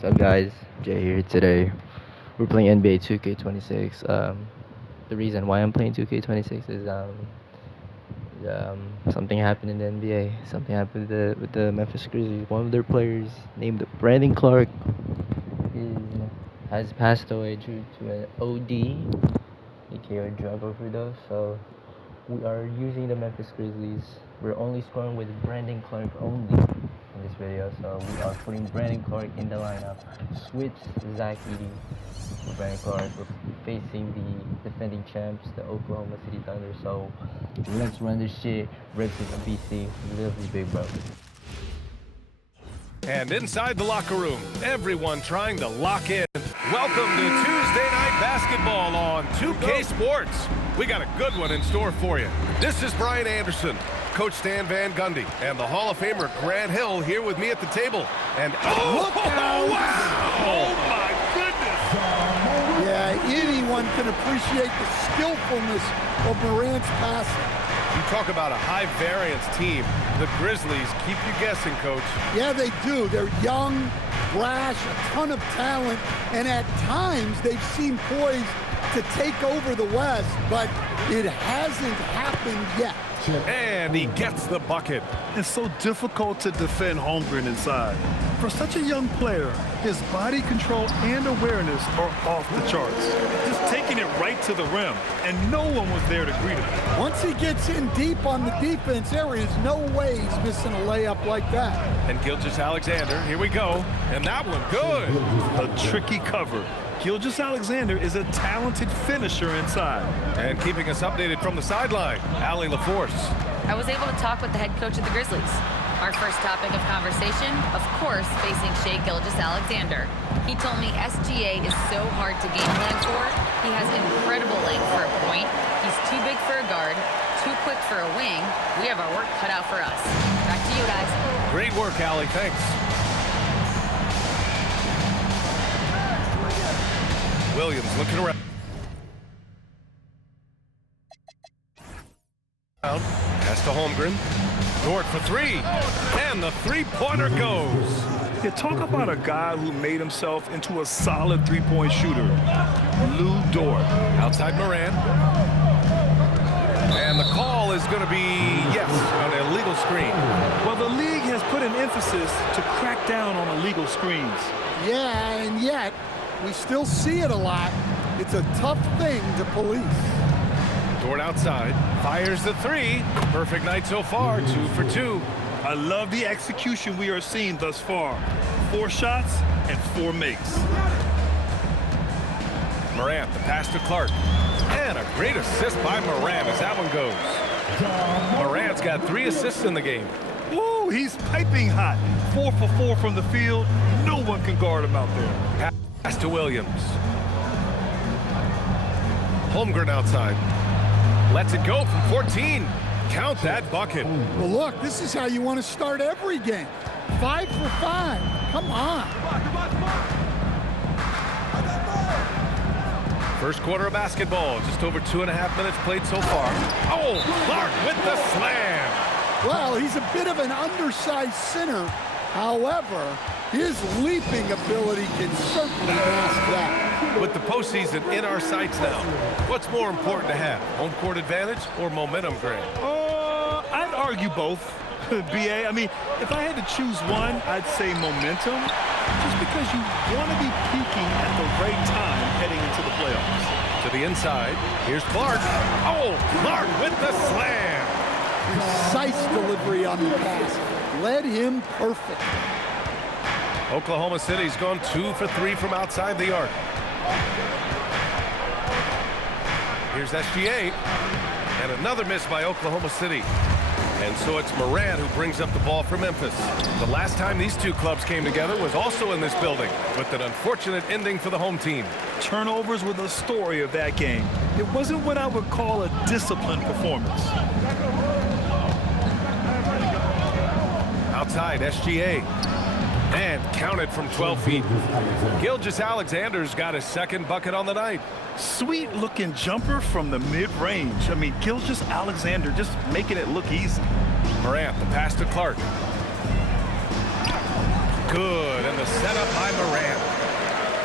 What's up, guys? Jay here. Today we're playing NBA 2K26. The reason why I'm playing 2K26 is something happened in the NBA. Something happened with the Memphis Grizzlies. One of their players, named Brandon Clarke, is, has passed away due to an OD, aka a drug overdose. So we are using the Memphis Grizzlies. We're only scoring with Brandon Clarke only in this video. So we are putting Brandon Clarke in the lineup. Switch Zach Edey for Brandon Clarke. We're facing the defending champs, the Oklahoma City Thunder. So let's run this shit. Reps is BC. We love you, big bro. And inside the locker room, everyone trying to lock in. Welcome to Tuesday Night Basketball on 2K Sports. We got a good one in store for you. This is Brian Anderson, Coach Stan Van Gundy, and the Hall of Famer Grant Hill here with me at the table. And Look out! wow! Oh my goodness! Yeah, anyone can appreciate the skillfulness of Morant's passing. You talk about a high-variance team. The Grizzlies keep you guessing, Coach. Yeah, they do. They're young, brash, a ton of talent, and at times they've seemed poised to take over the West, but it hasn't happened yet. And he gets the bucket. It's so difficult to defend Holmgren inside. For such a young player, his body control and awareness are off the charts. Just taking it right to the rim, and no one was there to greet him. Once he gets in deep on the defense, there is no way he's missing a layup like that. And Gilgeous-Alexander, here we go. And that one, good. A tricky cover. Gilgeous-Alexander is a talented finisher inside. And keeping us updated from the sideline, Allie LaForce. I was able to talk with the head coach of the Grizzlies. Our first topic of conversation, of course, facing Shai Gilgeous-Alexander. He told me SGA is so hard to game plan for. He has incredible length for a point. He's too big for a guard, too quick for a wing. We have our work cut out for us. Back to you guys. Great work, Allie. Thanks. Williams looking around. Pass to Holmgren. Dort for three. And the three-pointer goes. You talk about a guy who made himself into a solid three-point shooter. Lou Dort. Outside Moran. And the call is going to be, yes, an illegal screen. Well, the league has put an emphasis to crack down on illegal screens. Yeah, and yet we still see it a lot. It's a tough thing to police. Dort outside, fires the three. Perfect night so far, 2 for 2. I love the execution we are seeing thus far. 4 shots and 4 makes. Morant, the pass to Clarke. And a great assist by Morant as that one goes. Morant's got 3 assists in the game. Woo, he's piping hot. 4 for 4 from the field. No one can guard him out there. Pass to Williams. Holmgren outside. Lets it go from 14. Count that bucket. Well, look, this is how you want to start every game. 5 for 5. Come on. First quarter of basketball. Just over 2.5 minutes played so far. Oh, Clarke with the slam. Well, he's a bit of an undersized center. However, his leaping ability can certainly mask that. With the postseason in our sights now, what's more important to have? Home court advantage or momentum, Grant? I'd argue both, BA. I mean, if I had to choose one, I'd say momentum, just because you want to be peaking at the right time heading into the playoffs. To the inside, here's Clarke. Oh, Clarke with the slam. Precise delivery on the pass. Led him perfect. Oklahoma City's gone 2 for 3 from outside the arc. Here's SGA. And another miss by Oklahoma City. And so it's Morant who brings up the ball for Memphis. The last time these two clubs came together was also in this building, with an unfortunate ending for the home team. Turnovers were the story of that game. It wasn't what I would call a disciplined performance. Outside, SGA. And counted from 12 feet. Gilgeous-Alexander's got his second bucket on the night. Sweet looking jumper from the mid-range. I mean, Gilgeous-Alexander just making it look easy. Morant, the pass to Clarke. Good, and the setup by Morant.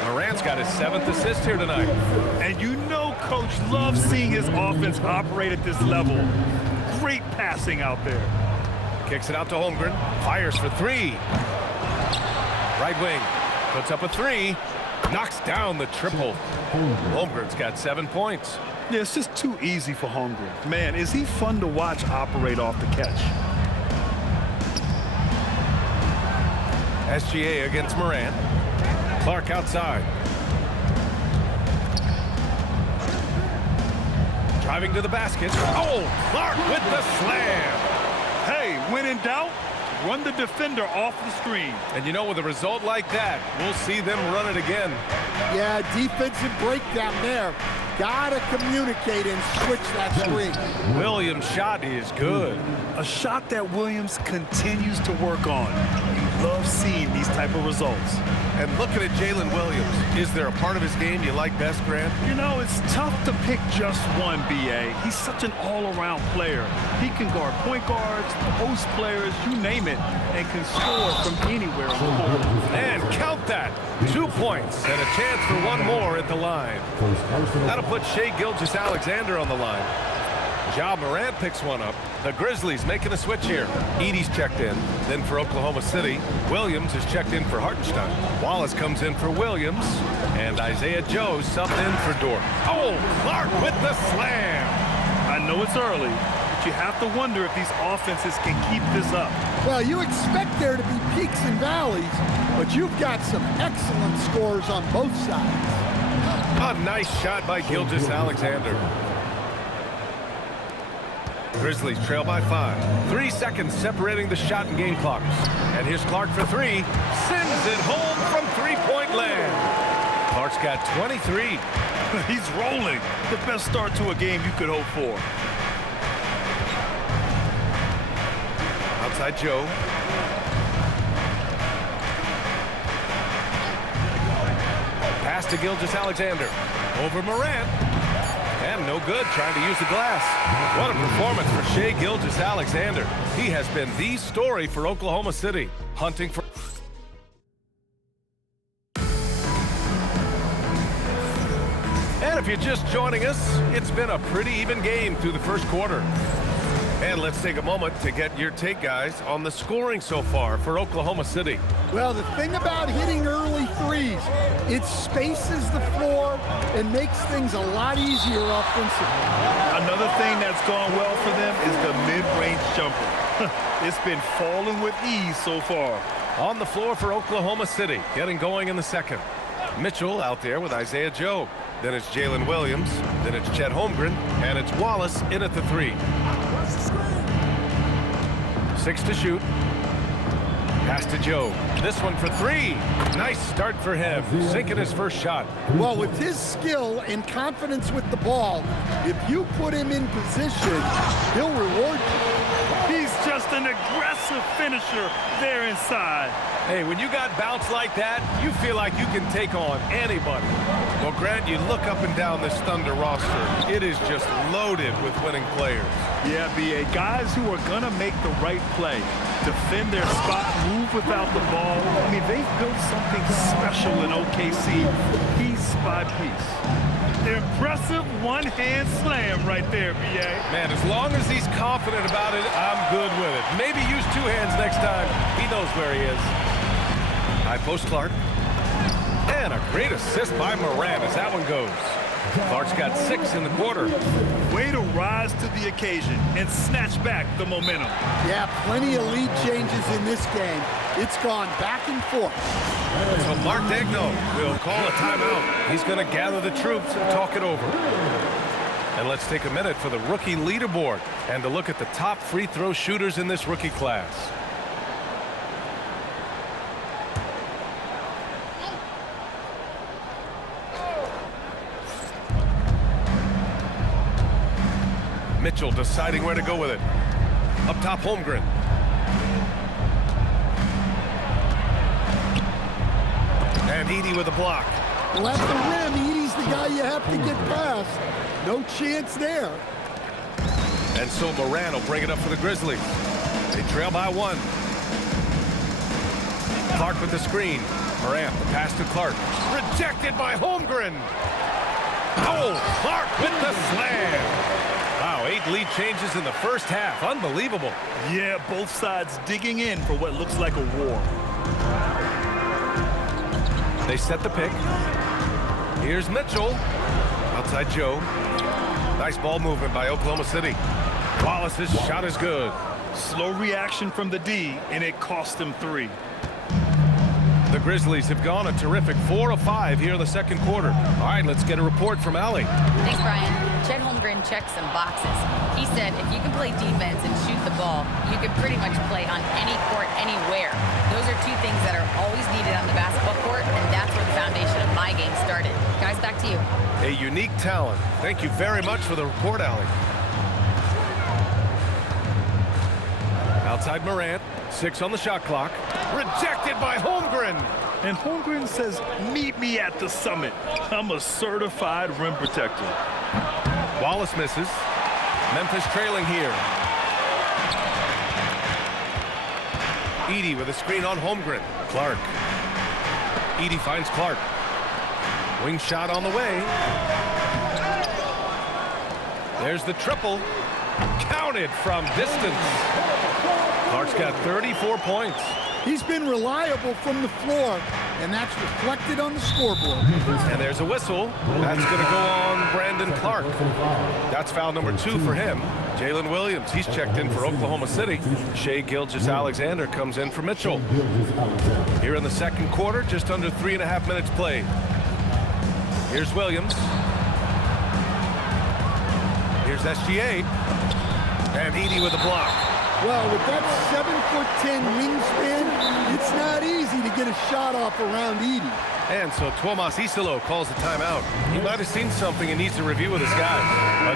Morant's got his 7th assist here tonight. And you know Coach loves seeing his offense operate at this level. Great passing out there. Kicks it out to Holmgren. Fires for 3. Right wing. Puts up a 3. Knocks down the triple. Holmgren's got 7 points. Yeah, it's just too easy for Holmgren. Man, is he fun to watch operate off the catch. SGA against Morant. Clarke outside. Driving to the basket. Oh, Clarke with the slam. Hey, when in doubt, run the defender off the screen. And you know, with a result like that, we'll see them run it again. Yeah, defensive breakdown there. Gotta communicate and switch that screen. Williams' shot is good. A shot that Williams continues to work on. You love seeing these type of results. And looking at Jalen Williams, is there a part of his game you like best, Grant? You know, it's tough to pick just one, B.A. He's such an all-around player. He can guard point guards, post players, you name it, and can score from anywhere on the court. And count that. 2 points and a chance for one more at the line. That'll put Shai Gilgeous-Alexander on the line. Ja Morant picks one up. The Grizzlies making a switch here. Edey's checked in. Then for Oklahoma City, Williams is checked in for Hartenstein. Wallace comes in for Williams. And Isaiah Joe subbed in for Dort. Oh, Clarke with the slam. I know it's early, but you have to wonder if these offenses can keep this up. Well, you expect there to be peaks and valleys, but you've got some excellent scores on both sides. A nice shot by Gilgeous-Alexander. Grizzlies trail by 5. 3 seconds separating the shot and game clocks. And here's Clarke for 3. Sends it home from three-point land. Clarke's got 23. He's rolling. The best start to a game you could hope for. Outside Joe. Pass to Gilgeous-Alexander. Over Morant. And no good, trying to use the glass. What a performance for Shai Gilgeous-Alexander. He has been the story for Oklahoma City, hunting for... And if you're just joining us, it's been a pretty even game through the first quarter. And let's take a moment to get your take, guys, on the scoring so far for Oklahoma City. Well, the thing about hitting early threes, it spaces the floor and makes things a lot easier offensively. Another thing that's gone well for them is the mid-range jumper. It's been falling with ease so far. On the floor for Oklahoma City, getting going in the second. Mitchell out there with Isaiah Joe. Then it's Jalen Williams. Then it's Chet Holmgren. And it's Wallace in at the 3. 6 to shoot. Pass to Joe. This one for 3. Nice start for him. Sinking his first shot. Well, with his skill and confidence with the ball, if you put him in position, he'll reward you. He's just an aggressive finisher there inside. Hey, when you got bounce like that, you feel like you can take on anybody. Well, Grant, you look up and down this Thunder roster. It is just loaded with winning players. Yeah, B.A. Guys who are going to make the right play, defend their spot, move without the ball. I mean, they've built something special in OKC, piece by piece. Impressive one-hand slam right there, B.A. Man, as long as he's confident about it, I'm good with it. Maybe use 2 hands next time. He knows where he is. High post Clarke. And a great assist by Morant as that one goes. Clarke's got 6 in the quarter. Way to rise to the occasion and snatch back the momentum. Yeah, plenty of lead changes in this game. It's gone back and forth. So Mark Daigneault will call a timeout. He's going to gather the troops and talk it over. And let's take a minute for the rookie leaderboard and to look at the top free throw shooters in this rookie class. Mitchell deciding where to go with it. Up top, Holmgren. And Edey with a block. Well, at the rim, Edey's the guy you have to get past. No chance there. And so Morant will bring it up for the Grizzlies. They trail by 1. Clarke with the screen. Morant, the pass to Clarke. Rejected by Holmgren. Oh, Clarke with the slam. Wow, 8 lead changes in the first half. Unbelievable. Yeah, both sides digging in for what looks like a war. They set the pick. Here's Mitchell. Outside Joe. Nice ball movement by Oklahoma City. Wallace's shot is good. Slow reaction from the D, and it cost them 3. The Grizzlies have gone a terrific 4 of 5 here in the second quarter. All right, let's get a report from Allie. Thanks, Brian. Chet Holmgren checked some boxes. He said if you can play defense and shoot the ball, you can pretty much play on any court, anywhere. Those are 2 things that are always needed on the basketball court, and that's where the foundation of my game started. Guys, back to you. A unique talent. Thank you very much for the report, Allie. Outside Morant, 6 on the shot clock. Rejected by Holmgren. And Holmgren says, meet me at the summit. I'm a certified rim protector. Wallace misses. Memphis trailing here. Edey with a screen on Holmgren. Clarke. Edey finds Clarke. Wing shot on the way. There's the triple. Counted from distance. Clarke's got 34 points. He's been reliable from the floor, and that's reflected on the scoreboard. And there's a whistle. That's going to go on Brandon Clarke. That's foul number 2 for him. Jalen Williams, he's checked in for Oklahoma City. Shai Gilgeous-Alexander comes in for Mitchell. Here in the second quarter, just under 3.5 minutes played. Here's Williams. Here's SGA. And Edey with a block. Well, with that 7'10" wingspan, it's not easy to get a shot off around Edey. And so Tuomas Isilo calls the timeout. He might have seen something and needs to review with his guy.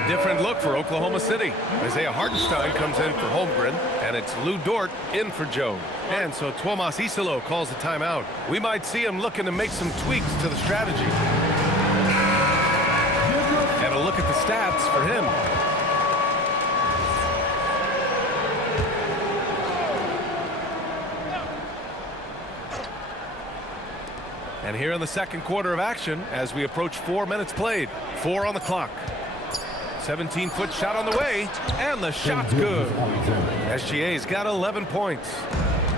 A different look for Oklahoma City. Isaiah Hartenstein comes in for Holmgren, and it's Lou Dort in for Joe. And so Tuomas Isilo calls the timeout. We might see him looking to make some tweaks to the strategy. And a look at the stats for him. And here in the second quarter of action, as we approach 4 minutes played, 4 on the clock. 17-foot shot on the way, and the shot's good. SGA's got 11 points.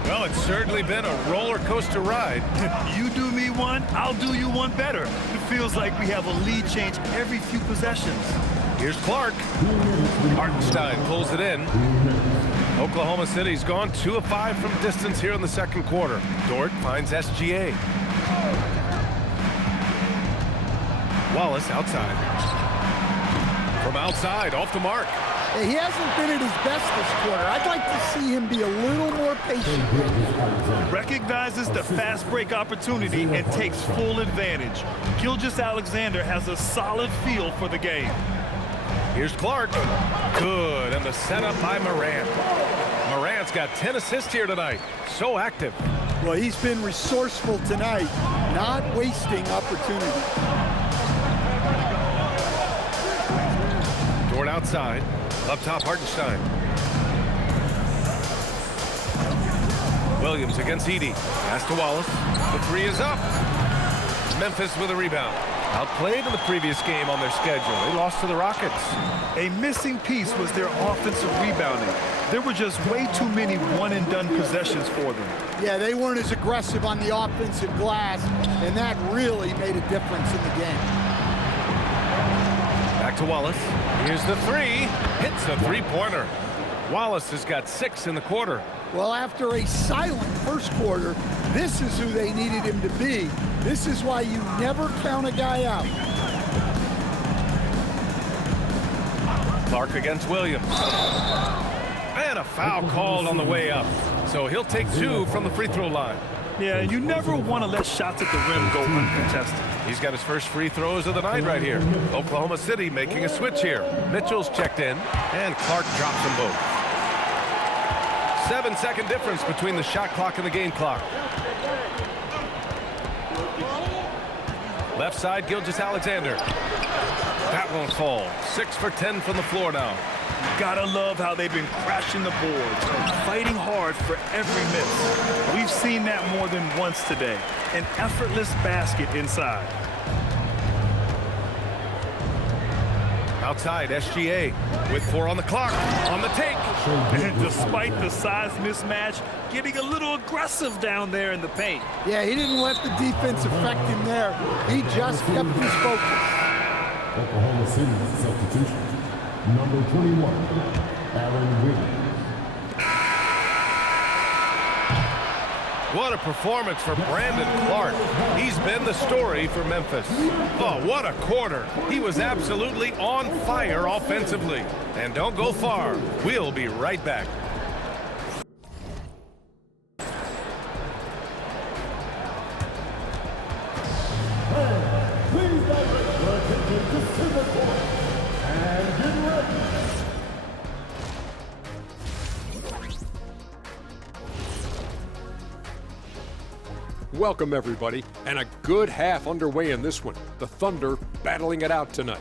Well, it's certainly been a roller coaster ride. You do me one, I'll do you one better. It feels like we have a lead change every few possessions. Here's Clarke. Hartenstein pulls it in. Oklahoma City's gone 2 of 5 from distance here in the second quarter. Dort finds SGA. Wallace outside. From outside, off the mark. He hasn't been at his best this quarter. I'd like to see him be a little more patient. Recognizes the fast break opportunity and takes full advantage. Gilgeous-Alexander has a solid feel for the game. Here's Clarke. Good, and the setup by Morant. Morant's got 10 assists here tonight. So active. Well, he's been resourceful tonight, not wasting opportunities. Dort outside. Up top, Hartenstein. Williams against Edey. Pass to Wallace. The 3 is up. Memphis with a rebound. Outplayed in the previous game on their schedule. They lost to the Rockets. A missing piece was their offensive rebounding. There were just way too many one-and-done possessions for them. Yeah, they weren't as aggressive on the offensive glass, and that really made a difference in the game. Back to Wallace. Here's the 3. Hits a three-pointer. Wallace has got 6 in the quarter. Well, after a silent first quarter, this is who they needed him to be. This is why you never count a guy out. Clarke against Williams. And a foul called on the way up. So he'll take 2 from the free throw line. Yeah, you never want to let shots at the rim go uncontested. He's got his first free throws of the night right here. Oklahoma City making a switch here. Mitchell's checked in, and Clarke drops them both. 7-second difference between the shot clock and the game clock. Left side, Gilgeous-Alexander. That won't fall. 6 for 10 from the floor now. Gotta love how they've been crashing the boards, fighting hard for every miss. We've seen that more than once today. An effortless basket inside. Outside, SGA with 4 on the clock, on the take. And despite the size mismatch, getting a little aggressive down there in the paint. Yeah, he didn't let the defense affect him there. He just kept his focus. Oklahoma City substitution. Number 21, Aaron Wiggins. What a performance for Brandon Clarke. He's been the story for Memphis. Oh, what a quarter. He was absolutely on fire offensively. And don't go far. We'll be right back. Please direct your attention to center court and get ready. Welcome, everybody, and a good half underway in this one. The Thunder battling it out tonight.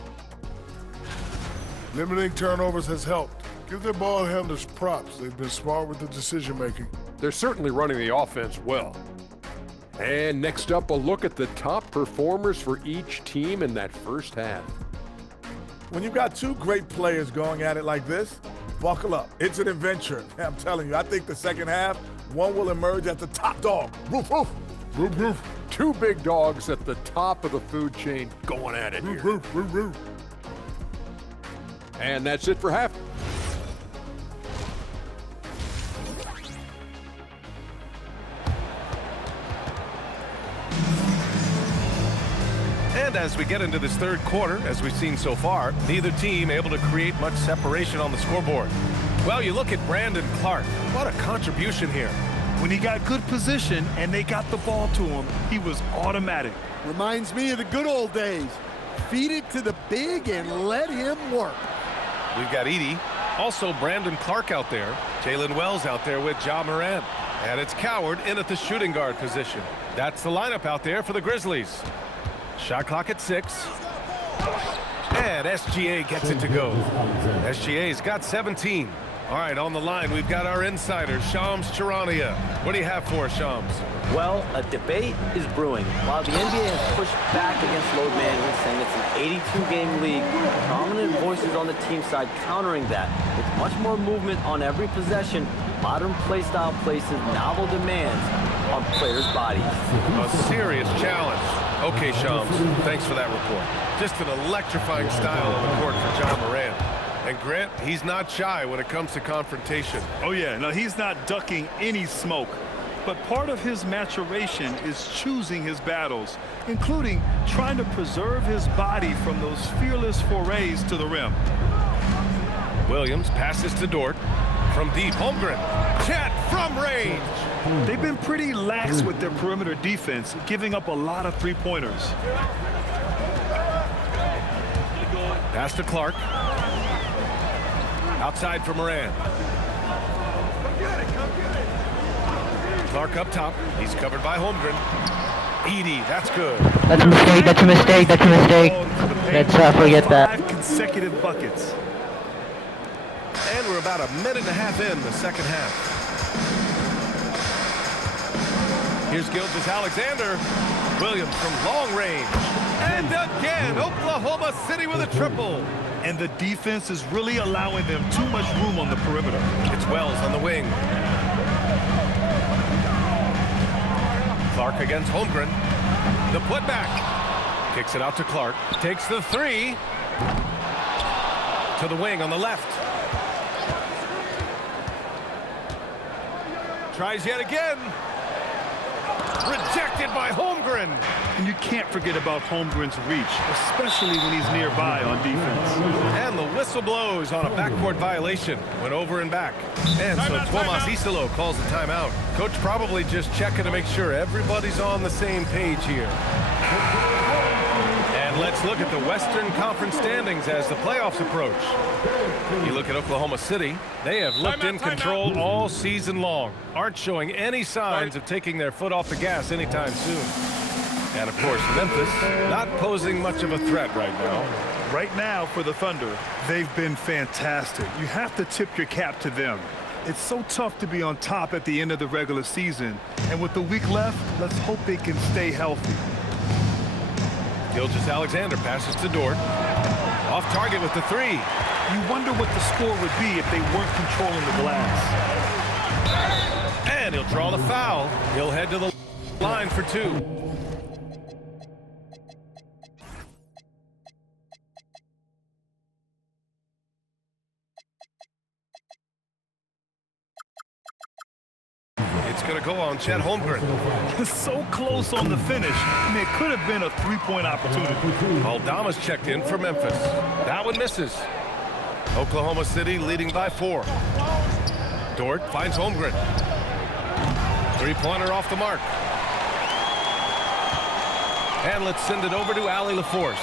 Limiting turnovers has helped. Give their ball handlers props. They've been smart with the decision-making. They're certainly running the offense well. And next up, a look at the top performers for each team in that first half. When you've got two great players going at it like this, buckle up. It's an adventure. I'm telling you, I think the second half, one will emerge as the top dog. Roof, roof. Roof, roof. Two big dogs at the top of the food chain going at it here. Roof, roof, roof. And that's it for half. And as we get into this third quarter, as we've seen so far, neither team able to create much separation on the scoreboard. Well, you look at Brandon Clarke. What a contribution here. When he got good position and they got the ball to him, he was automatic. Reminds me of the good old days. Feed it to the big and let him work. We've got Edey. Also Brandon Clarke out there. Jalen Wells out there with Ja Morant. And it's Coward in at the shooting guard position. That's the lineup out there for the Grizzlies. Shot clock at 6. And SGA gets it to go. SGA's got 17. All right, on the line, we've got our insider, Shams Charania. What do you have for us, Shams? Well, a debate is brewing. While the NBA has pushed back against load management, saying it's an 82-game league, prominent voices on the team side countering that. With much more movement on every possession, modern play style places novel demands on players' bodies. A serious challenge. Okay, Shams, thanks for that report. Just an electrifying style on the court for Ja Morant. And Grant, he's not shy when it comes to confrontation. Oh yeah, no, he's not ducking any smoke. But part of his maturation is choosing his battles, including trying to preserve his body from those fearless forays to the rim. Williams passes to Dort. From deep, Holmgren. Chet from range. They've been pretty lax with their perimeter defense, giving up a lot of three-pointers. Pass to Clarke. Outside for Moran. Clarke up top. He's covered by Holmgren. Edey, that's good. That's a mistake, that's a mistake, that's a mistake. Let's forget that. 5 consecutive buckets. And we're about a minute and a half in the second half. Here's Gilgeous-Alexander. Williams from long range. And again, Oklahoma City with a triple. And the defense is really allowing them too much room on the perimeter. It's Wells on the wing. Clarke against Holmgren. The putback. Kicks it out to Clarke. Takes the three. To the wing on the left. Tries yet again. Rejected by Holmgren. And you can't forget about Holmgren's reach, especially when he's nearby on defense. And the whistle blows on a backcourt violation. Went over and back. And so Tomas Isalo calls the timeout. Coach probably just checking to make sure everybody's on the same page here. And let's look at the Western Conference standings as the playoffs approach. You look at Oklahoma City, they have looked in control all season long. Aren't showing any signs of taking their foot off the gas anytime soon. And of course, Memphis not posing much of a threat right now. Right now for the Thunder, they've been fantastic. You have to tip your cap to them. It's so tough to be on top at the end of the regular season. And with the week left, let's hope they can stay healthy. Gilgeous-Alexander passes to Dort. Off target with the three. You wonder what the score would be if they weren't controlling the glass. And he'll draw the foul. He'll head to the line for two. It's going to go on Chet Holmgren. So close on the finish. I mean, it could have been a three-point opportunity. Aldama's checked in for Memphis. That one misses. Oklahoma City leading by 4. Dort finds Holmgren. Three-pointer off the mark. And let's send it over to Allie LaForce.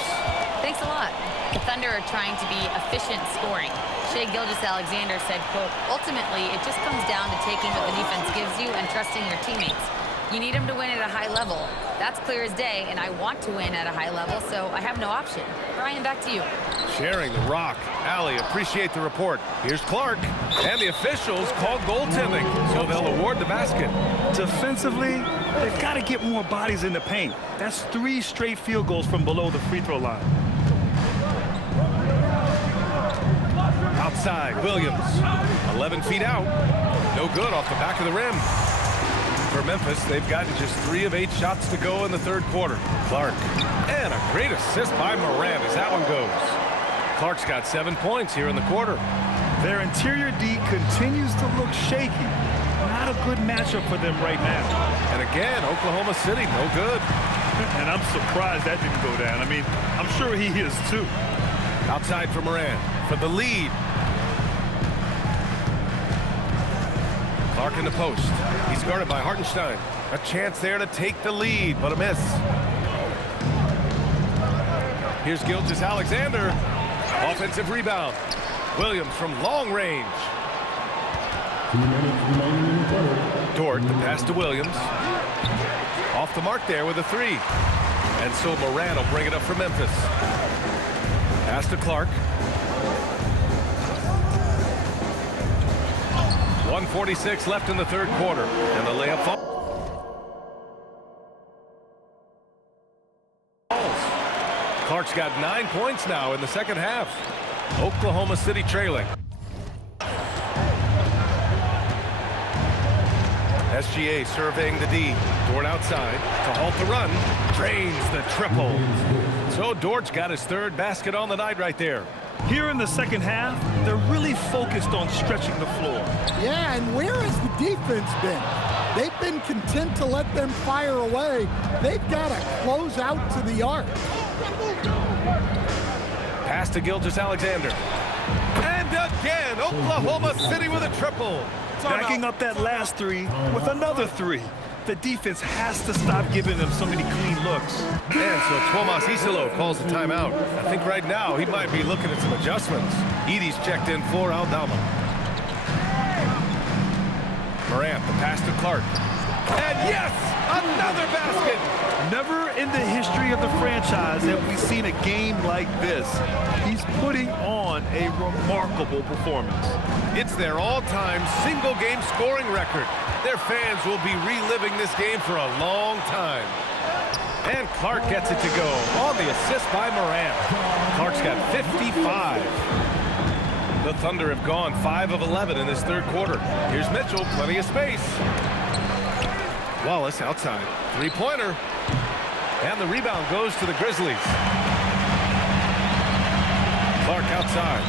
Thanks a lot. The Thunder are trying to be efficient scoring. Shai Gilgeous-Alexander said, quote, ultimately, it just comes down to taking what the defense gives you and trusting your teammates. You need them to win at a high level. That's clear as day, and I want to win at a high level, so I have no option. Brian, back to you. Sharing the rock. Allie, appreciate the report. Here's Clarke. And the officials call goaltending, so they'll award the basket. Defensively, they've got to get more bodies in the paint. That's 3 straight field goals from below the free throw line. Outside, Williams. 11 feet out. No good off the back of the rim. For Memphis, they've gotten just 3 of 8 shots to go in the third quarter. Clarke. And a great assist by Morant as that one goes. Clarke's got 7 points here in the quarter. Their interior D continues to look shaky. Not a good matchup for them right now. And again, Oklahoma City, no good. And I'm surprised that didn't go down. I mean, I'm sure he is too. Outside for Morant for the lead. Clarke in the post. He's guarded by Hartenstein. A chance there to take the lead, but a miss. Here's Gilgeous-Alexander. Offensive rebound. Williams from long range. Dort, the pass to Williams. Off the mark there with a 3. And so Morant will bring it up for Memphis. Pass to Clarke. 1:46 left in the third quarter. And the layup falls. Clarke's got 9 points now in the second half. Oklahoma City trailing. SGA surveying the D. Dort outside to halt the run. Drains the triple. So Dort's got his 3rd basket on the night right there. Here in the second half, they're really focused on stretching the floor. Yeah, and where has the defense been? They've been content to let them fire away. They've got to close out to the arc. Pass to Gilgeous-Alexander. And again, Oklahoma City with a triple. Backing up that last 3 with another 3. The defense has to stop giving them so many clean looks. And so Tomas Isolo calls the timeout. I think right now he might be looking at some adjustments. Edey's checked in for Aldama. Morant, the pass to Clarke. And yes, another basket. Never in the history of the franchise have we seen a game like this. He's putting on a remarkable performance. It's their all-time single-game scoring record. Their fans will be reliving this game for a long time. And Clarke gets it to go on the assist by Morant. Clarke's got 55. The Thunder have gone 5 of 11 in this third quarter. Here's Mitchell, plenty of space. Wallace outside. 3-pointer. And the rebound goes to the Grizzlies. Clarke outside.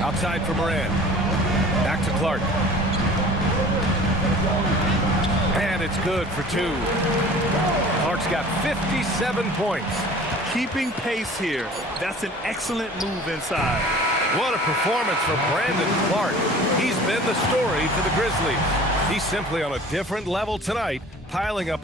Outside for Morant. Back to Clarke. And it's good for 2. Clarke's got 57 points. Keeping pace here. That's an excellent move inside. What a performance for Brandon Clarke. He's been the story for the Grizzlies. He's simply on a different level tonight, piling up.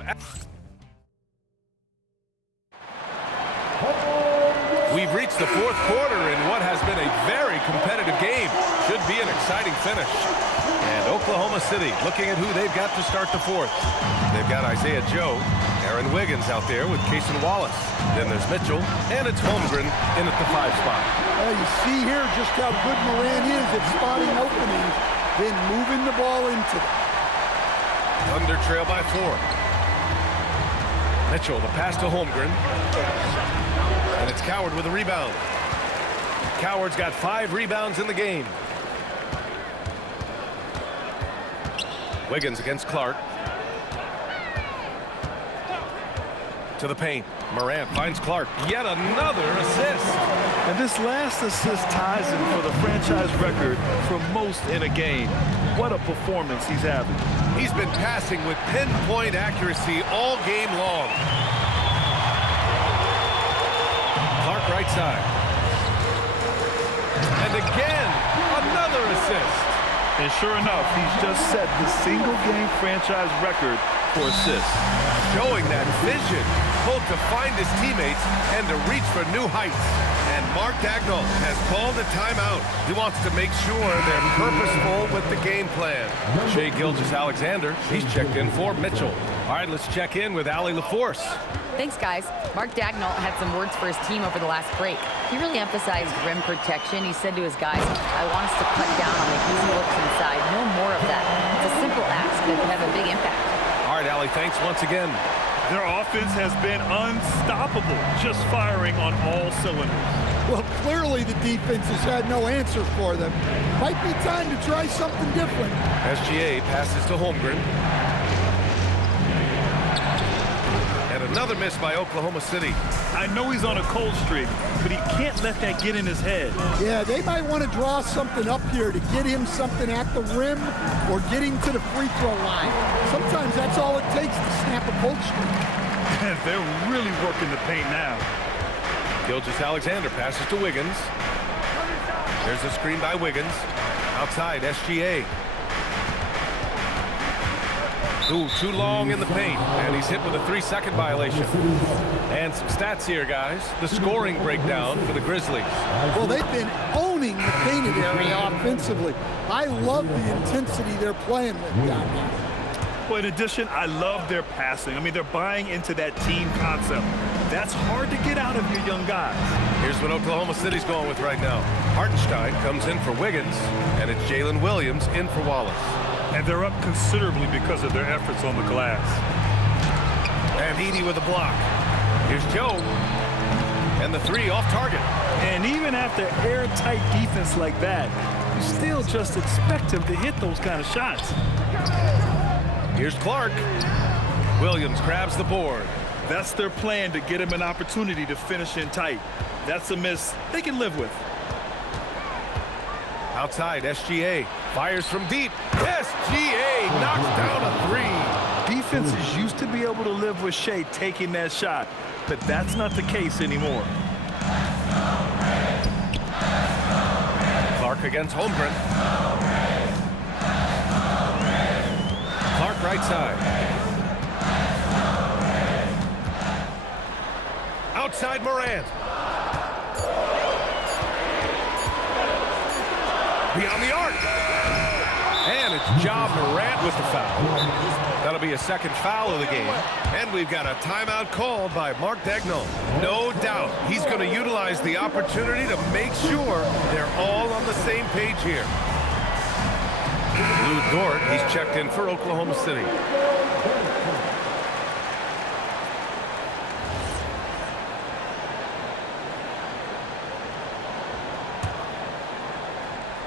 We've reached the fourth quarter in what has been a very competitive game. Should be an exciting finish. And Oklahoma City looking at who they've got to start the fourth. They've got Isaiah Joe, Aaron Wiggins out there with Cason Wallace. Then there's Mitchell, and it's Holmgren in at the 5 spot. You see here just how good Morant is at spotting openings, then moving the ball into them. Thunder trail by 4. Mitchell, the pass to Holmgren. And it's Coward with a rebound. Coward's got 5 rebounds in the game. Wiggins against Clarke. To the paint. Morant finds Clarke. Yet another assist. And this last assist ties him for the franchise record for most in a game. What a performance he's having. He's been passing with pinpoint accuracy all game long. Clarke right side. And again, another assist. And sure enough, he's just set the single-game franchise record for assists. Showing that vision, both to find his teammates and to reach for new heights. And Mark Dagnall has called a timeout. He wants to make sure they're purposeful with the game plan. Shai Gilgeous-Alexander, he's checked in for Mitchell. All right, let's check in with Allie LaForce. Thanks, guys. Mark Dagnall had some words for his team over the last break. He really emphasized rim protection. He said to his guys, I want us to cut down on the easy looks inside. No more of that. It's a simple ask that could have a big impact. All right, Allie, thanks once again. Their offense has been unstoppable, just firing on all cylinders. Well, clearly the defense has had no answer for them. Might be time to try something different. SGA passes to Holmgren. And another miss by Oklahoma City. I know he's on a cold streak, but he can't let that get in his head. Yeah, they might want to draw something up here to get him something at the rim or get him to the free throw line. Sometimes that's all it takes to snap a cold streak. And they're really working the paint now. Gilgeous-Alexander passes to Wiggins. There's a screen by Wiggins. Outside, SGA. Ooh, too long in the paint, and he's hit with a 3-second violation. And some stats here, guys. The scoring breakdown for the Grizzlies. Well, they've been owning the painted area offensively. I love the intensity they're playing with down there. Well, in addition, I love their passing. I mean, they're buying into that team concept. That's hard to get out of your young guys. Here's what Oklahoma City's going with right now. Hartenstein comes in for Wiggins, and it's Jalen Williams in for Wallace. And they're up considerably because of their efforts on the glass. And Edey with a block. Here's Joe. And the 3 off target. And even after airtight defense like that, you still just expect him to hit those kind of shots. Here's Clarke. Williams grabs the board. That's their plan, to get him an opportunity to finish in tight. That's a miss they can live with. Outside, SGA fires from deep. SGA knocks down a 3. Defenses used to be able to live with Shai taking that shot, but that's not the case anymore. Clarke against Holmgren. Clarke right side. Outside Morant. Beyond the arc. And it's Ja Morant with the foul. That'll be a second foul of the game. And we've got a timeout called by Mark Dagnall. No doubt he's going to utilize the opportunity to make sure they're all on the same page here. Lou Dort, he's checked in for Oklahoma City.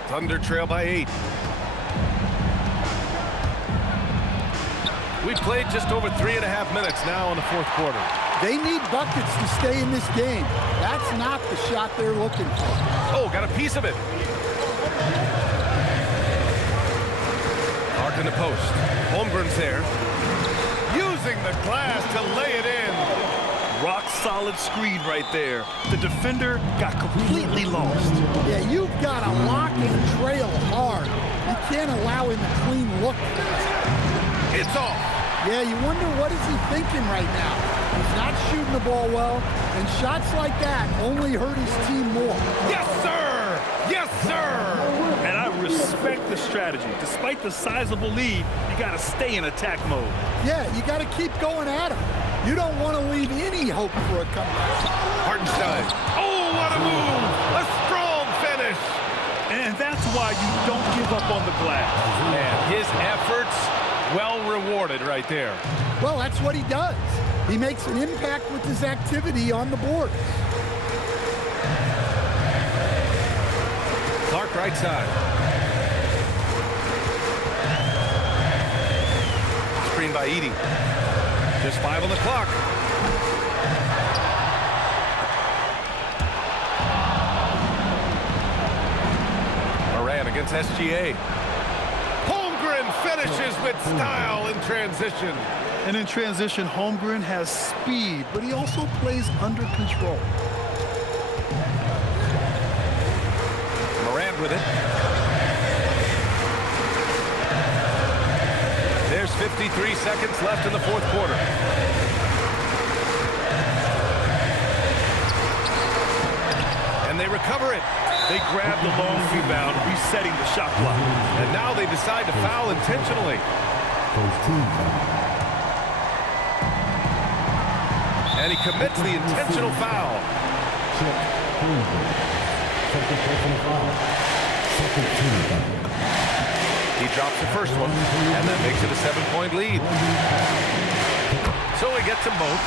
Thunder trail by 8. We played just over 3.5 minutes now in the fourth quarter. They need buckets to stay in this game. That's not the shot they're looking for. Oh, got a piece of it. Clarke in the post. Holmgren's there. Using the glass to lay it in. Rock solid screen right there. The defender got completely lost. Yeah, you've got to lock and trail hard. You can't allow him a clean look. It's off. Yeah, you wonder what is he thinking right now. He's not shooting the ball well, and shots like that only hurt his team more. Yes, sir! Yes, sir! And I respect the strategy. Despite the sizable lead, you got to stay in attack mode. Yeah, you got to keep going at him. You don't want to leave any hope for a comeback. Hartenstein. Oh, what a move! A strong finish! And that's why you don't give up on the glass. And his efforts well rewarded right there. Well, that's what he does. He makes an impact with his activity on the board. Clarke right side. Screen by Edey. Just 5 on the clock. Moran against SGA. Holmgren finishes with style in transition. And in transition, Holmgren has speed, but he also plays under control. Moran with it. There's 53 seconds left in the fourth quarter. And they recover it. They grab the long rebound, resetting the shot clock. And now they decide to foul intentionally. And he commits the intentional foul. He drops the first one, and that makes it a 7-point lead. So he gets them both,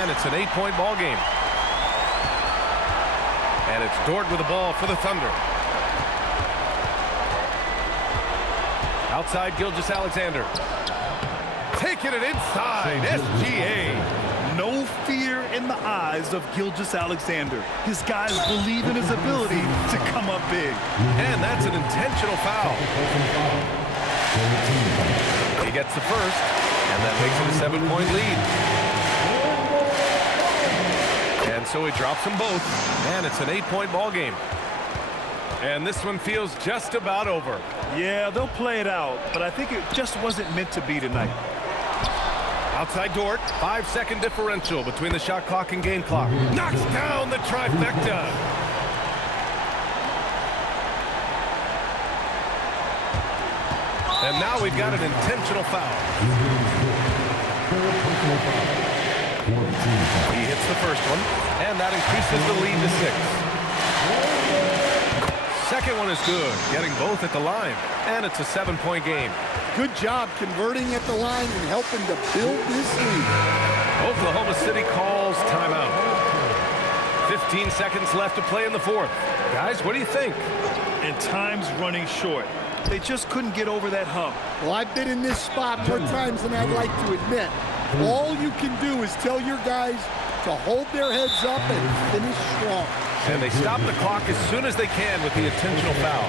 and it's an 8-point ball game. And it's Dort with the ball for the Thunder. Outside, Gilgeous-Alexander. Taking it inside, SGA. No fear in the eyes of Gilgeous-Alexander. His guys believe in his ability to come up big. And that's an intentional foul. He gets the first, and that makes it a 7-point lead. And so he drops them both, and it's an 8-point ball game. And this one feels just about over. Yeah, they'll play it out, but I think it just wasn't meant to be tonight. Outside Dort, 5-second differential between the shot clock and game clock. Knocks down the trifecta. And now we've got an intentional foul. He hits the first one, and that increases the lead to 6. Second one is good, getting both at the line, and it's a 7-point game. Good job converting at the line and helping to build this lead. Oklahoma City calls timeout. 15 seconds left to play in the fourth. Guys, what do you think? And time's running short. They just couldn't get over that hump. Well, I've been in this spot more times than I'd like to admit. All you can do is tell your guys to hold their heads up and finish strong. And they stop the clock as soon as they can with the intentional foul.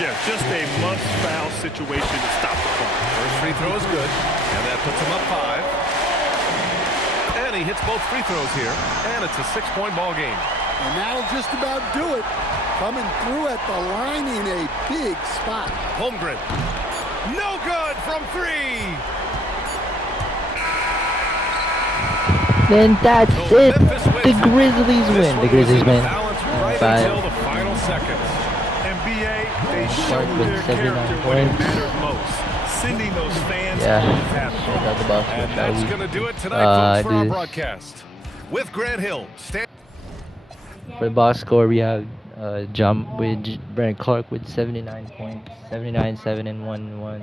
Yeah, just a must-foul situation to stop the clock. First free throw is good, and that puts him up 5. And he hits both free throws here, and it's a 6-point ball game. And that'll just about do it. Coming through at the line in a big spot. Holmgren. No good from 3. Then that's So it. Memphis wins. The Grizzlies This win. one The Grizzlies was in win. balance right 5. until the final seconds. NBA, they Clarke showed with their 79 character when it points. mattered most. Sending those fans Yeah. home happy. Shout out the boss. And Shout that's out. going to do it tonight, folks, for our this- broadcast. With Grant Hill, For the box score, we have Brandon Clarke with 79 points, 79, 7 and 1,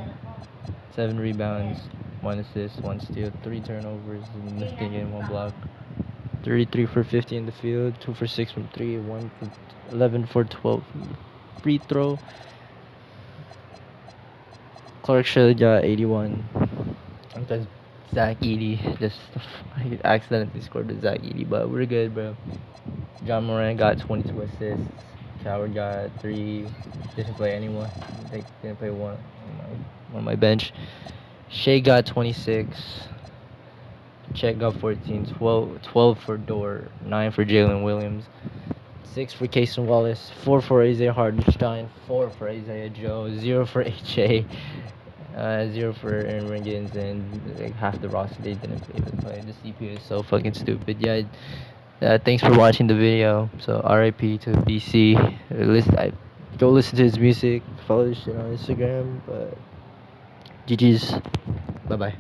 7 rebounds, 1 assist, 1 steal, 3 turnovers, nothing in 1 block. 33 for 50 in the field, 2 for 6 from 3, 1 for 11 for 12 free throw. Clarke should have got 81. Because Zach Edey I accidentally scored with Zach Edey, but we're good, bro. John Moran got 22 assists. Coward got 3. Didn't play anyone. They didn't play one on my bench. Shea got 26. Chet got 14. 12 for Dort. 9 for Jalen Williams. 6 for Cason Wallace. 4 for Isaiah Hartenstein. 4 for Isaiah Joe. 0 for HA. 0 for Aaron Riggins, and like half the roster they didn't play. The CPU is so fucking stupid. Yeah. Thanks for watching the video. So RIP to BC. Go listen to his music. Follow his shit on Instagram. But GG's. Bye bye.